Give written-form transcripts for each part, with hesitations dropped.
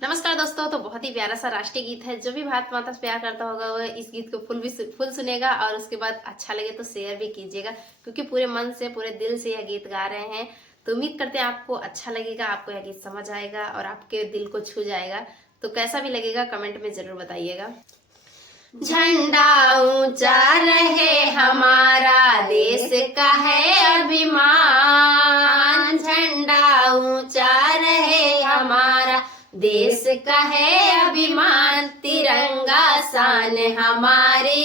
नमस्कार दोस्तों। तो बहुत ही प्यारा सा राष्ट्रीय गीत है। जो भी भारत माता से प्यार करता होगा वो इस गीत को फुल सुनेगा और उसके बाद अच्छा लगे तो शेयर भी कीजिएगा, क्योंकि पूरे मन से पूरे दिल से यह गीत गा रहे हैं। तो उम्मीद करते हैं आपको अच्छा लगेगा, आपको यह गीत समझ आएगा और आपके दिल को छू जाएगा। तो कैसा भी लगेगा कमेंट में जरूर बताइएगा। झंडा ऊंचा रहे हमारा देश का है अभिमान, झंडा ऊंचा रहे हमारा देश का है अभिमान, तिरंगा शान हमारी,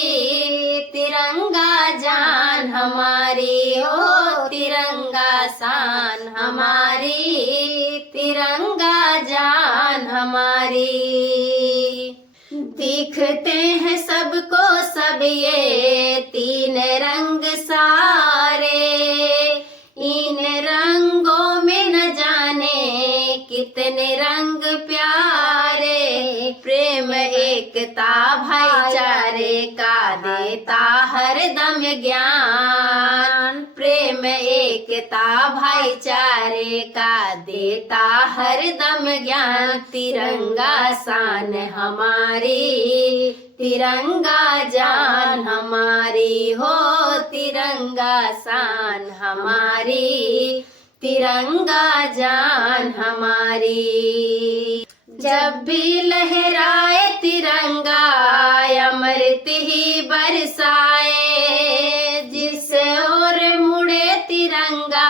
तिरंगा जान हमारी, हो तिरंगा शान हमारी, तिरंगा जान हमारी। दिखते हैं सबको सब ये तीन रंग सारे, इन रंगों में न जाने कितने रंग प्यारे, प्रेम एकता भाईचारे का देता हरदम ज्ञान, प्रेम एकता भाईचारे का देता हरदम ज्ञान, तिरंगा शान हमारी, तिरंगा जान हमारी, हो तिरंगा शान हमारी, तिरंगा जान हमारी। जब भी लहराए तिरंगा अमृत ही बरसाए, जिस ओर मुड़े तिरंगा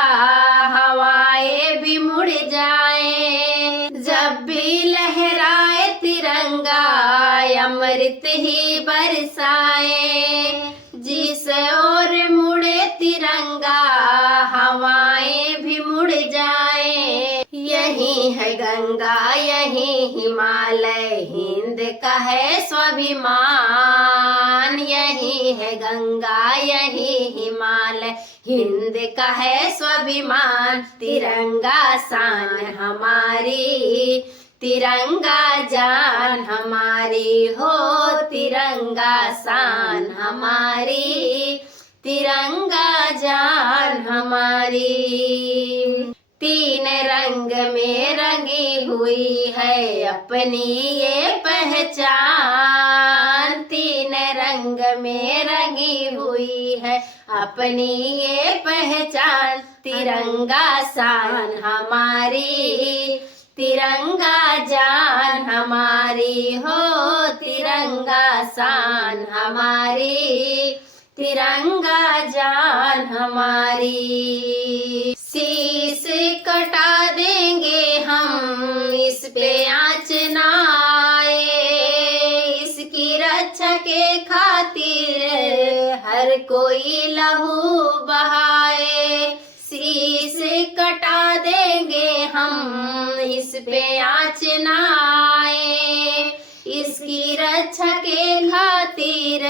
हवाएं भी मुड़ जाए। जब भी लहराए तिरंगा अमृत ही बरसाए, जिस ओर मुड़े तिरंगा हवाएं भी मुड़ जाए। यही है गंगा यही हिमालय हिंद का है स्वाभिमान, यही है गंगा यही हिमालय हिंद का है स्वाभिमान, तिरंगा शान हमारी, तिरंगा जान हमारी, हो तिरंगा शान हमारी, तिरंगा जान हमारी। तीन रंग में रंगी हुई है अपनी ये पहचान, तीन रंग में रंगी हुई है अपनी ये पहचान, तिरंगा शान हमारी, तिरंगा जान हमारी, हो तिरंगा शान हमारी, तिरंगा जान हमारी। शीश कटा देंगे हम इस पे आँच ना आए, इसकी रक्षा के खातिर हर कोई लहू बहाए। शीश कटा देंगे हम इस पे आँच ना आए, इसकी रक्षा के खातिर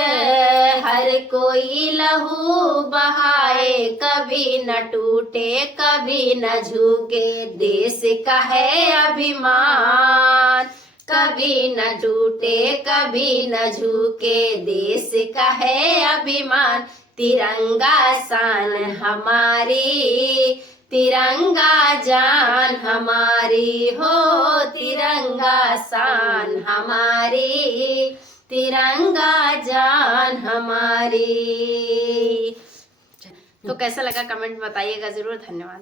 हर कोई लहू बहाए। कभी न टूटे कभी न झुके देश का है अभिमान, कभी न टूटे कभी न झुके देश का है अभिमान, तिरंगा शान हमारी, तिरंगा जान हमारी, हो तिरंगा शान हमारी, तिरंगा जान हमारी। तो कैसा लगा कमेंट बताइएगा जरूर। धन्यवाद।